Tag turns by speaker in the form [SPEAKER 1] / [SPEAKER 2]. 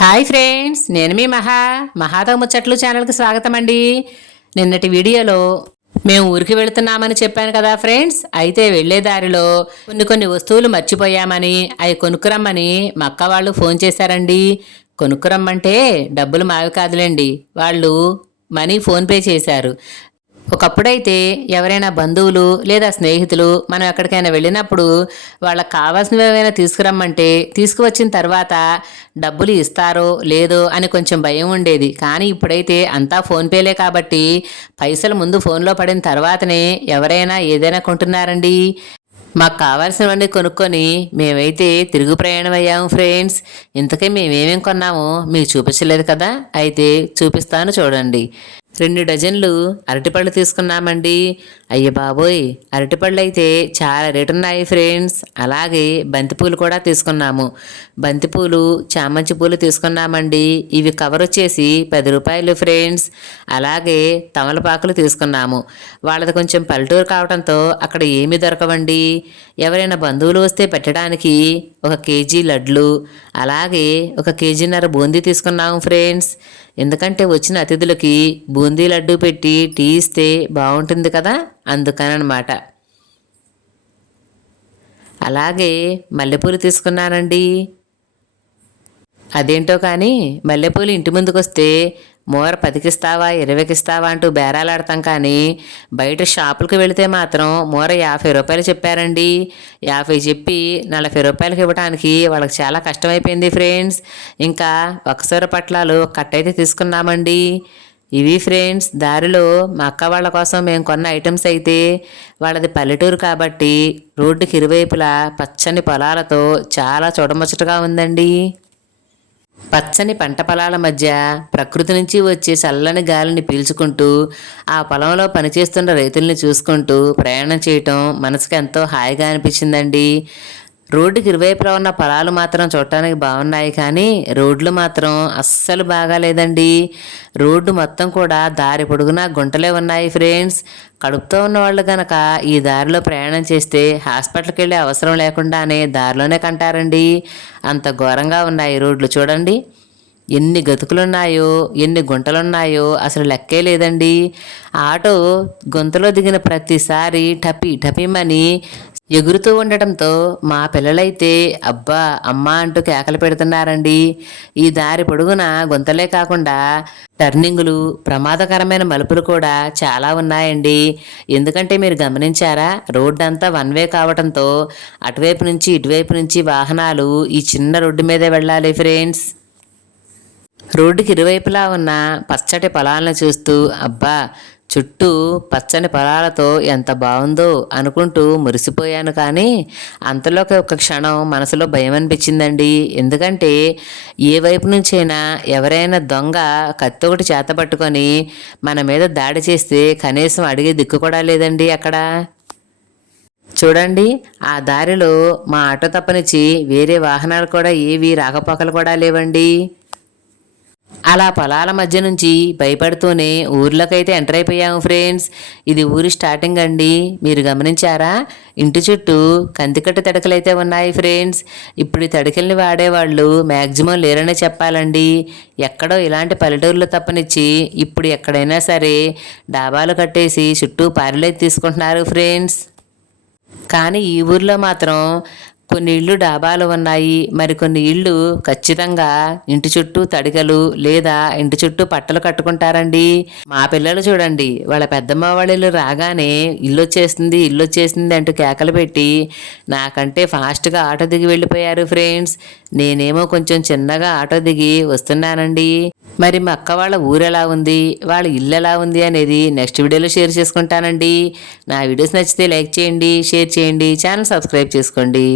[SPEAKER 1] Hi friends నేను మీ మహా మహాతో ముచ్చట్లు ఛానల్కి స్వాగతం అండి నిన్నటి వీడియోలో మేము ఊరికి వెళుతున్నామని చెప్పాను కదా ఫ్రెండ్స్ అయితే వెళ్ళే దారిలో కొన్ని కొన్ని వస్తువులు మర్చిపోయామని అవి కొనుక్కురమ్మని మా అక్క వాళ్ళు ఫోన్ చేశారండి. కొనుక్కురమ్మంటే డబ్బులు మావి కాదులేండి వాళ్ళు మనీ ఫోన్పే చేశారు. ఒకప్పుడైతే ఎవరైనా బంధువులు లేదా స్నేహితులు మనం ఎక్కడికైనా వెళ్ళినప్పుడు వాళ్ళకి కావాల్సినవి ఏమైనా తీసుకురమ్మంటే తీసుకువచ్చిన తర్వాత డబ్బులు ఇస్తారో లేదో అని కొంచెం భయం ఉండేది. కానీ ఇప్పుడైతే అంతా ఫోన్పేలే కాబట్టి పైసలు ముందు ఫోన్లో పడిన తర్వాతనే ఎవరైనా ఏదైనా కొంటున్నారండి? మాకు కావాల్సినవన్నీ కొనుక్కొని మేమైతే తిరుగు ప్రయాణం అయ్యాము ఫ్రెండ్స్. ఇంతకీ మేమేమేం కొన్నామో మీకు చూపించలేదు కదా? అయితే చూపిస్తాను చూడండి. రెండు డజన్లు అరటిపళ్ళు తీసుకున్నామండి. అయ్య బాబోయ్ అరటిపళ్ళు అయితే చాలా రేటు ఉన్నాయి ఫ్రెండ్స్. అలాగే బంతిపూలు కూడా తీసుకున్నాము. బంతిపూలు చామంతి పూలు తీసుకున్నామండి. ఇవి కవర్ వచ్చేసి పది రూపాయలు ఫ్రెండ్స్. అలాగే తమలపాకులు తీసుకున్నాము. వాళ్ళది కొంచెం పల్లెటూరు కావడంతో అక్కడ ఏమీ దొరకవండి. ఎవరైనా బంధువులు వస్తే పెట్టడానికి ఒక కేజీ లడ్లు అలాగే ఒక కేజీన్నర బూందీ తీసుకున్నాము ఫ్రెండ్స్. ఎందుకంటే వచ్చిన అతిథులకి బూందీ లడ్డు పెట్టి టీ ఇస్తే బాగుంటుంది కదా అందుకనమాట. అలాగే మల్లెపూలు తీసుకున్నానండి. అదేంటో కానీ మల్లెపూలు ఇంటి ముందుకు వస్తే మోర పదికిస్తావా ఇరవైకిస్తావా అంటూ బేరాలాడతాం కానీ బయట షాపులకు వెళితే మాత్రం మోర యాభై రూపాయలు చెప్పారండి. యాభై చెప్పి నలభై రూపాయలకి ఇవ్వడానికి వాళ్ళకి చాలా కష్టమైపోయింది ఫ్రెండ్స్. ఇంకా ఒకసారి పట్లాలు కట్టయితే తీసుకున్నామండి. ఇవి ఫ్రెండ్స్ దారిలో మా అక్క వాళ్ళ కోసం మేము కొన్న ఐటమ్స్ అయితే వాళ్ళది పల్లెటూరు కాబట్టి రోడ్డుకి ఇరువైపులా పచ్చని పొలాలతో చాలా చూడముచ్చటగా ఉందండి. పచ్చని పంట పొలాల మధ్య ప్రకృతి నుంచి వచ్చే చల్లని గాలిని పీల్చుకుంటూ ఆ పొలంలో పనిచేస్తున్న రైతుల్ని చూసుకుంటూ ప్రయాణం చేయటం మనసుకు ఎంతో హాయిగా అనిపించిందండి. రోడ్డుకి ఇరువైపులా ఉన్న పొలాలు మాత్రం చూడటానికి బాగున్నాయి కానీ రోడ్లు మాత్రం అస్సలు బాగాలేదండి. రోడ్డు మొత్తం కూడా దారి పొడుగునా గుంటలే ఉన్నాయి ఫ్రెండ్స్. కడుపుతో ఉన్న వాళ్ళు ఈ దారిలో ప్రయాణం చేస్తే హాస్పిటల్కి వెళ్ళే అవసరం లేకుండానే దారిలోనే కంటారండి. అంత ఘోరంగా ఉన్నాయి రోడ్లు చూడండి. ఎన్ని గతుకులున్నాయో ఎన్ని గుంటలున్నాయో అసలు లెక్కే లేదండి. ఆటో గుంతలో దిగిన ప్రతిసారి టపి టపిమని ఎగురుతూ ఉండటంతో మా పిల్లలైతే అబ్బా అమ్మ అంటూ కేకలు పెడుతున్నారండి. ఈ దారి పొడుగున గుంతలే కాకుండా టర్నింగులు ప్రమాదకరమైన మలుపులు కూడా చాలా ఉన్నాయండి. ఎందుకంటే మీరు గమనించారా రోడ్డు అంతా వన్ వే కావడంతో అటువైపు నుంచి ఇటువైపు నుంచి వాహనాలు ఈ చిన్న రోడ్డు మీదే వెళ్ళాలి ఫ్రెండ్స్. రోడ్డుకి ఇరువైపులా ఉన్న పచ్చటి పొలాలను చూస్తూ అబ్బా చుట్టూ పచ్చని పొలాలతో ఎంత బాగుందో అనుకుంటూ మురిసిపోయాను. కానీ అంతలోకి ఒక క్షణం మనసులో భయం అనిపించిందండి ఎందుకంటే ఏ వైపు నుంచైనా ఎవరైనా దొంగ కత్తి ఒకటి చేత పట్టుకొని మన మీద దాడి చేస్తే కనీసం అడిగే దిక్కు కూడా లేదండి అక్కడ. చూడండి ఆ దారిలో మా ఆటో తప్పనిచ్చి వేరే వాహనాలు కూడా ఏవి రాకపోకలు కూడా లేవండి. అలా పొలాల మధ్య నుంచి భయపడుతూనే ఊర్లోకైతే ఎంటర్ అయిపోయాము ఫ్రెండ్స్ ఇది ఊరి స్టార్టింగ్ అండి. మీరు గమనించారా? ఇంటి చుట్టూ కందికట్టు తడకలైతే ఉన్నాయి ఫ్రెండ్స్ ఇప్పుడు ఈ తడికల్ని వాడేవాళ్ళు మ్యాక్సిమం లేరనే చెప్పాలండి. ఎక్కడో ఇలాంటి పల్లెటూర్లు తప్పనిచ్చి ఇప్పుడు ఎక్కడైనా సరే డాబాలు కట్టేసి చుట్టూ పారిలైతే తీసుకుంటున్నారు ఫ్రెండ్స్ కానీ ఈ ఊర్లో మాత్రం కొన్ని ఇళ్ళు డాబాలు ఉన్నాయి. మరికొన్ని ఇళ్ళు ఖచ్చితంగా ఇంటి చుట్టూ తడికలు లేదా ఇంటి చుట్టూ పట్టలు కట్టుకుంటారండి. మా పిల్లలు చూడండి వాళ్ళ పెద్దమ్మ వాళ్ళ ఇల్లు రాగానే ఇల్లు వచ్చేసింది ఇల్లు వచ్చేసింది అంటూ కేకలు పెట్టి నాకంటే ఫాస్ట్గా ఆటో దిగి వెళ్ళిపోయారు ఫ్రెండ్స్. నేనేమో కొంచెం చిన్నగా ఆటో దిగి వస్తున్నానండి. మరి మా అక్క వాళ్ళ ఊరు ఎలా ఉంది? వాళ్ళ ఇల్లు ఎలా ఉంది అనేది నెక్స్ట్ వీడియోలో షేర్ చేసుకుంటానండి. నా వీడియోస్ నచ్చితే లైక్ చేయండి షేర్ చేయండి ఛానల్ సబ్స్క్రైబ్ చేసుకోండి.